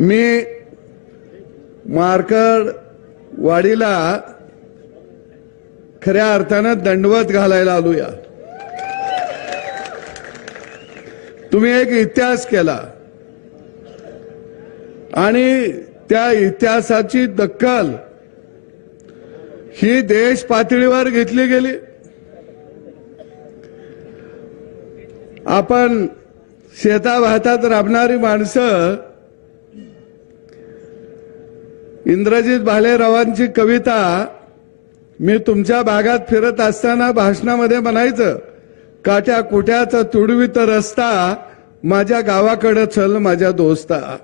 मी marked वाडीला खऱ्या अर्थानं दंडवत घालायला आलूया. तुम्ही एक इतिहास केला. आणि त्या इतिहासाची दक्कल ही देश पातळीवर घेतली गेली. आपण शेता भातात राबणारी माणसं इंद्रजित भालेरावांची कविता मी तुमच्या भागात फिरत असताना भाषणामध्ये म्हणायचं काट्या कुट्याचा तुडवीत रस्ता माझ्या गावाकडे चल माझ्या दोस्ता.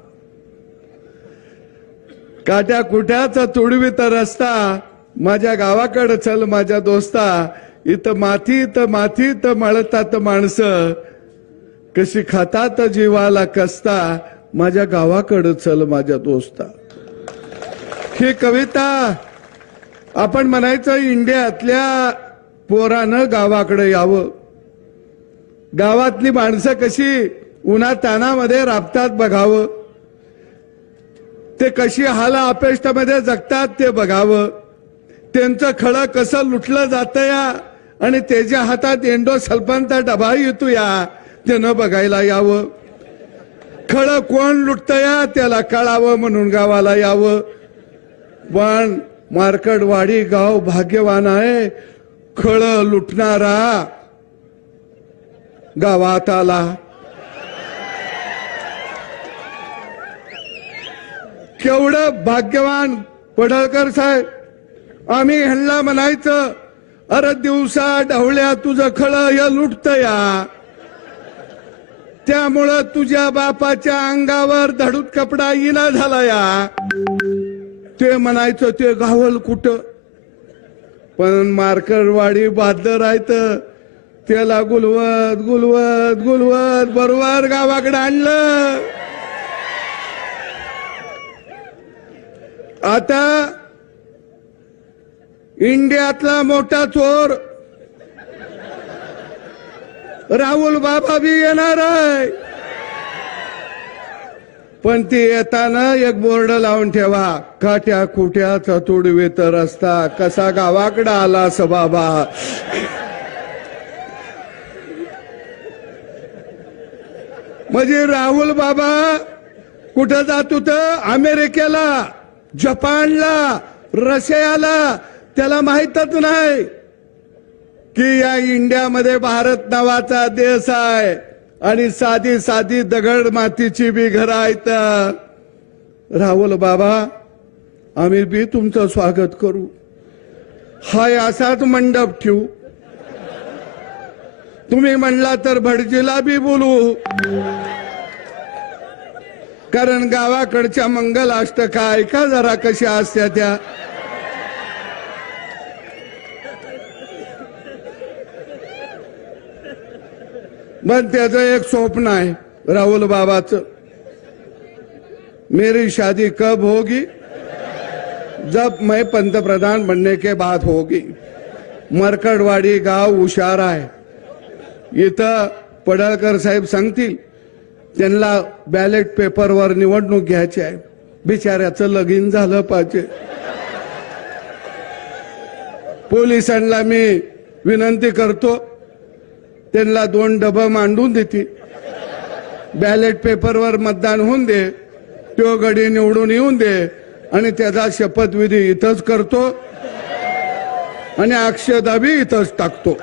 काट्या कुट्याचा तुडवीत रस्ता माझ्या गावाकडे चल माझ्या दोस्ता इथं माती इथं माती इथं मळतात माणसं कशी खातात जीवाला कसता माझ्या गावाकडे चल माझ्या दोस्ता. ही कविता आपण म्हणायचं इंडियातल्या पोरानं गावाकडे यावं. गावातली माणसं कशी उन्हा तानामध्ये राबतात बघावं. ते कशी हाला अपेष्टामध्ये जगतात ते बघावं. त्यांचं खळं कसं लुटलं जातं या आणि त्याच्या हातात एंडो सल्फांचा डबा येतो या त्यानं बघायला यावं. खळं कोण लुटतं या त्याला कळावं म्हणून गावाला यावं. पण मार्कडवाडी गाव भाग्यवान आहे. खळ लुटणारा गावात आला. केवढं भाग्यवान पडळकर साहेब. आम्ही ह्यांना म्हणायचं अरे दिवसा ढवळ्या तुझं खळ या लुटत या. त्यामुळं तुझ्या बापाच्या अंगावर धडूत कपडा इना झाला या. ते म्हणायचं ते गावल कुठं? पण मार्करवाडी बादल राहायचं. त्याला गुलवत गुलवत गुलवत बरोबर गावाकडे आणलं. आता इंडियातला मोठा चोर राहुल बाबा बी येणार आहे. पण ते येताना एक बोर्ड लावून ठेवा. काट्या कुट्या तुडवे तर रस्ता. कसा गावाकडे आला असं बाबा? म्हणजे राहुल बाबा कुठं जात होत? अमेरिकेला जपानला रशियाला. त्याला माहीतच नाही की या इंडियामध्ये भारत नावाचा देश आहे. आणि साधी साधी दगड मातीची बी घरं आहेत. राहुल बाबा आम्ही बी तुमचं स्वागत करू. हाय असाच मंडप ठेवू. तुम्ही म्हणला तर भटजीला बी बोलू. कारण गावाकडच्या मंगल अष्टका ऐका जरा कशा असत्या त्या. पण त्याचं एक स्वप्न आहे राहुल बाबाचं. मेरी शादी कब होगी? जब मैं पंतप्रधान बनने के बाद होगी. मरकडवाडी गाव हुशार आहे इथं पडळकर साहेब सांगतील त्यांना बॅलेट पेपरवर निवडणूक घ्यायची आहे. बिचाऱ्याचं लगीन झालं पाहिजे. पोलिसांना मी विनंती करतो त्यांना दोन डबं मांडून देतील बॅलेट पेपरवर मतदान होऊन दे तो गडी निवडून येऊन दे आणि त्याचा शपथविधी इथंच करतो आणि अक्षदाबी इथंच टाकतो.